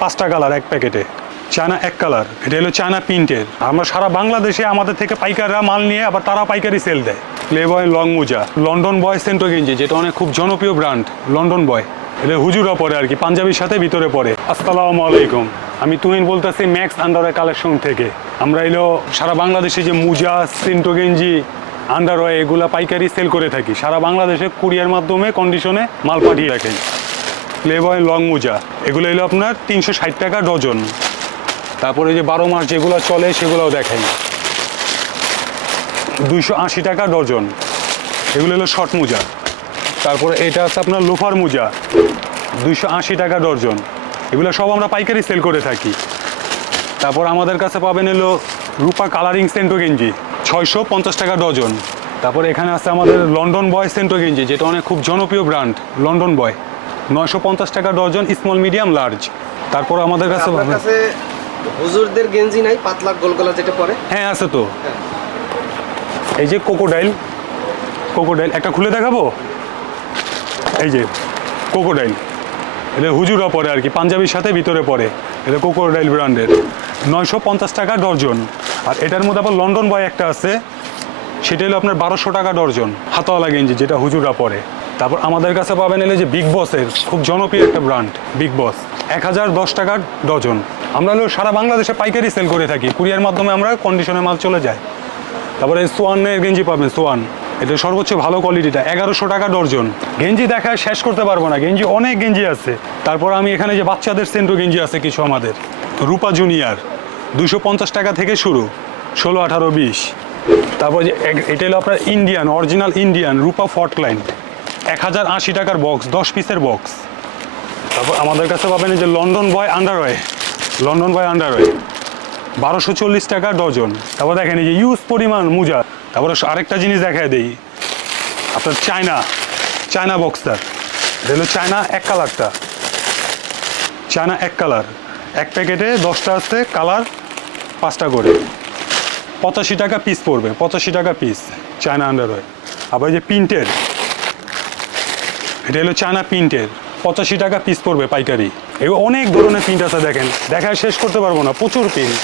5টা কালার এক প্যাকেটে। চায়না এক কালার, এটা হলো চায়না প্রিন্টের। আমরা সারা বাংলাদেশে আমাদের থেকে পাইকাররা মাল নিয়ে আবার তারা পাইকারি সেল দেয়। প্লেবয় লং মোজা, লন্ডন বয় সেন্টো গেঞ্জি, যেটা অনেক খুব জনপ্রিয় ব্র্যান্ড লন্ডন বয়। এটা হুজুরা পরে আর কি, পাঞ্জাবির সাথে ভিতরে পরে। আসসালামু আলাইকুম, আমি তুহিন বলতেছি ম্যাক্স আন্ডারওয়্যার কালেকশন থেকে। আমরা এলো সারা বাংলাদেশে যে মোজা, সেন্টো গেঞ্জি, আন্ডারওয়্যার এগুলা পাইকারি সেল করে থাকি। সারা বাংলাদেশে কুরিয়ার মাধ্যমে কন্ডিশনে মাল পাঠিয়ে রাখি। প্লেবয় লং মোজা, এগুলো এলো আপনার 360 টাকা ডজন। তারপরে যে 12 মাস যেগুলো চলে সেগুলোও দেখাই, 280 টাকা ডজন। এগুলো হলো শর্ট মোজা। তারপরে এটা আছে আপনার লোফার মোজা, 280 টাকা ডজন। এগুলো সব আমরা পাইকারি সেল করে থাকি। তারপর আমাদের কাছে পাবেন এলো রূপা কালারিং সেন্টো গেঞ্জি, 650 টাকা ডজন। তারপরে এখানে আছে আমাদের লন্ডন বয় সেন্টো গেঞ্জি, যেটা অনেক খুব জনপ্রিয় ব্র্যান্ড লন্ডন বয়, 950 টাকা ডজন, স্মল মিডিয়াম লার্জ। তারপর আমাদের কাছে হুজুরদের গেঞ্জি নাই, পাতলা গোলগলা যেটা পরে? হ্যাঁ আছে তো। এই যে কোকোডাইল, কোকোডাইল একটা খুলে দেখাবো। এই যে কোকোডাইল, এটা হুজুরা পরে আর কি, পাঞ্জাবির সাথে ভিতরে পরে। এটা কোকোডাইল ব্র্যান্ডের, 950 টাকা ডর্জন। আর এটার মধ্যে আবার লন্ডন বয় একটা আছে, সেটা হলো আপনার 1200 টাকা ডর্জন, হাতওয়ালা গেঞ্জি, যেটা হুজুরা পরে। তারপর আমাদের কাছে পাবেন এলে যে বিগ বসের খুব জনপ্রিয় একটা ব্র্যান্ড বিগ বস, 1010 টাকা ডজন। আমরা হলো সারা বাংলাদেশে পাইকারি সেল করে থাকি, কুরিয়ার মাধ্যমে আমরা কন্ডিশনে মাল চলে যায়। তারপরে সোয়ানের গেঞ্জি পাবেন, সোয়ান, এটা সর্বোচ্চ ভালো কোয়ালিটিটা, 1100 টাকা ডর্জন। গেঞ্জি দেখায় শেষ করতে পারবো না, গেঞ্জি অনেক গেঞ্জি আছে। তারপর আমি এখানে যে বাচ্চাদের সেন্টো গেঞ্জি আছে কিছু আমাদের, রূপা জুনিয়র, 250 টাকা থেকে শুরু, 16, 18, 20। তারপর যে এটা হলো আপনার ইন্ডিয়ান, অরিজিনাল ইন্ডিয়ান রূপা ফর্টলাইন, 1080 টাকার বক্স, 10 পিসের বক্স। তারপর আমাদের কাছে পাবেন যে লন্ডন বয় আন্ডারওয়্যার, লন্ডন বয় আন্ডারওয়্যার, 1240 টাকা ডজন। তারপর দেখেন এই যে ইউজ পরিমাণ মোজা। তারপরে আরেকটা জিনিস দেখায় দেই, আপনার চায়না, চায়না বক্সার, এটা হলো চায়না এক কালারটা, চায়না এক কালার, এক প্যাকেটে 10টা আছে কালার, 5টা করে, 85 টাকা পিস পড়বে, 85 টাকা পিস চায়না আন্ডারওয়্যার। আবার এই যে প্রিন্টের, এটা হলো চায়না প্রিন্টের, 85 টাকা পিস পড়বে পাইকারি। এগুলো অনেক ধরনের প্রিন্ট আছে, দেখেন দেখায় শেষ করতে পারবো না, প্রচুর প্রিন্ট,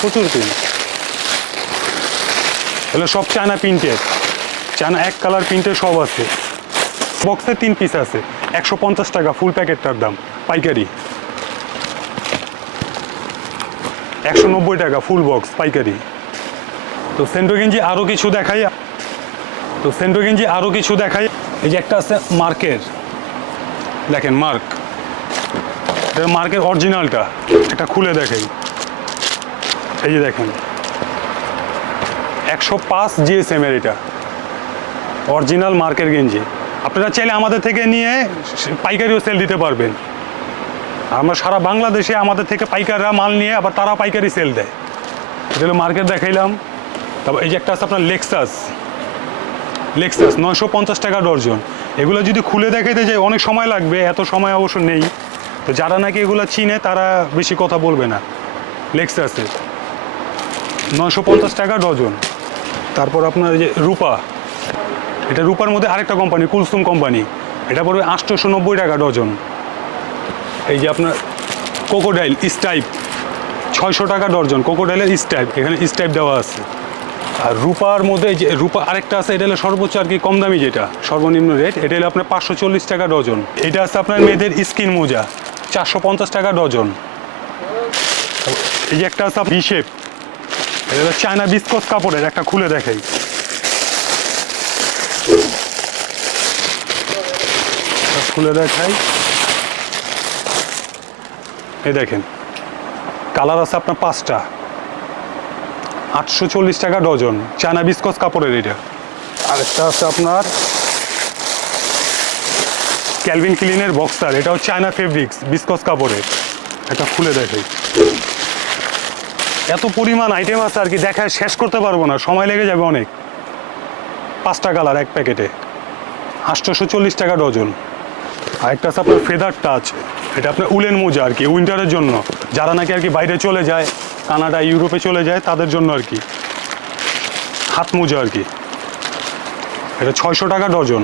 প্রচুর প্রিন্ট। এগুলো সব চায়না প্রিন্টের, চায়না এক কালার প্রিন্টের সব আছে। বক্সে 3 পিস আছে, 150 টাকা ফুল প্যাকেটটার দাম পাইকারি, 190 টাকা ফুল বক্স পাইকারি। তো সেন্টো গেঞ্জি আরও কিছু দেখাই, তো সেন্টো গেঞ্জি আরও কিছু দেখাই। এই যে একটা আছে মার্কের, দেখেন মার্ক, এটা মার্কের অরিজিনালটা, এটা খুলে দেখাই। এই যে দেখেন 105 GSM এর, এটা অরিজিনাল মার্কের গেঞ্জি। আপনারা চাইলে আমাদের থেকে নিয়ে পাইকারিও সেল দিতে পারবেন। আমরা সারা বাংলাদেশে আমাদের থেকে পাইকাররা মাল নিয়ে আবার তারা পাইকারি সেল দেয়। এটা হলো মার্কেট দেখাইলাম। তারপর এই যে একটা আছে আপনার লেক্সাস, লেক্সাস 950 টাকা ডর্জন। এগুলো যদি খুলে দেখাইতে যাই অনেক সময় লাগবে, এত সময় অবশ্য নেই। তো যারা নাকি এগুলো চিনে তারা বেশি কথা বলবে না। লেক্সাসের 950 টাকা ডজন। তারপর আপনার যে রূপা, এটা রূপার মধ্যে আরেকটা কোম্পানি, কুলসুম কোম্পানি, এটা পড়বে 890 টাকা ডজন। এই যে আপনার কোকোডাইল স্টাইপ, 600 টাকা ডর্জন, কোকোডাইলের স্টাইপ, এখানে স্টাইপ দেওয়া আছে। আর রূপার মধ্যে এই যে রূপা আরেকটা আছে, এটা হলো সর্বোচ্চ আর কি কম দামি, যেটা সর্বনিম্ন রেট, এটা হলো আপনার 540 টাকা ডজন। এটা আছে আপনার মেয়েদের স্কিন মোজা, 450 টাকা ডজন। এই যে একটা আছে ভি শেপ, এটা হলো চায়না বিস্কস কাপড়ের, একটা খুলে দেখাই। খুলে দেখাই, এই দেখেন কালার আছে আপনার 5টা, 840 টাকা ডজন, চায়না বিস্কস কাপড়ের এটা। আরেকটা আছে আপনার ক্যালভিন ক্লিনের বক্সার, এটাও চায়না ফেব্রিক্স বিস্কস কাপড়ের, একটা খুলে দেখাই। এত পরিমাণ আইটেম আছে আর কি, দেখায় শেষ করতে পারবো না, সময় লেগে যাবে অনেক। 5টা কালার এক প্যাকেটে, 840 টাকা ডজন। আরেকটা আছে আপনার ফেদার টাচ, এটা আপনার উলেন মোজা আর কি, উইন্টারের জন্য, যারা নাকি আর কি বাইরে চলে যায়, কানাডা ইউরোপে চলে যায় তাদের জন্য আর কি, হাত মোজা আর কি। এটা 600 টাকা ডজন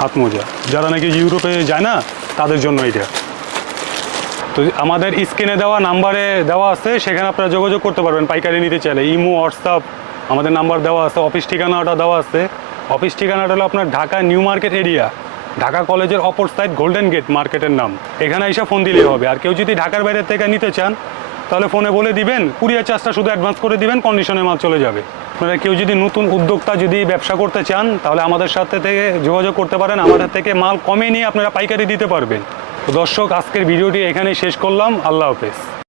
হাত মোজা, যারা নাকি ইউরোপে যায় না তাদের জন্য এটা। তো আমাদের স্ক্রিনে দেওয়া নাম্বারে দেওয়া আছে, সেখানে আপনারা যোগাযোগ করতে পারবেন পাইকারি নিতে চাইলে। ইমো, হোয়াটসঅ্যাপ আমাদের নাম্বার দেওয়া আছে, অফিস ঠিকানাটা দেওয়া আছে। অফিস ঠিকানাটা হলো আপনার Dhaka new market area, Dhaka কলেজের অপর সাইড গোল্ডেন গেট মার্কেটের নাম। এখানে এসে ফোন দিলেই হবে। আর কেউ যদি ঢাকার বাইরে থেকে নিতে চান তাহলে ফোনে বলে দিবেন, কুরিয়ার চার্জটা শুধু অ্যাডভান্স করে দিবেন, কন্ডিশনে মাল চলে যাবে। আপনারা কেউ যদি নতুন উদ্যোক্তা যদি ব্যবসা করতে চান তাহলে আমাদের সাথে থেকে যোগাযোগ করতে পারেন, আমাদের থেকে মাল কমে নিয়ে আপনারা পাইকারি দিতে পারবেন। তো দর্শক, আজকের ভিডিওটি এখানেই শেষ করলাম। আল্লাহ হাফেজ।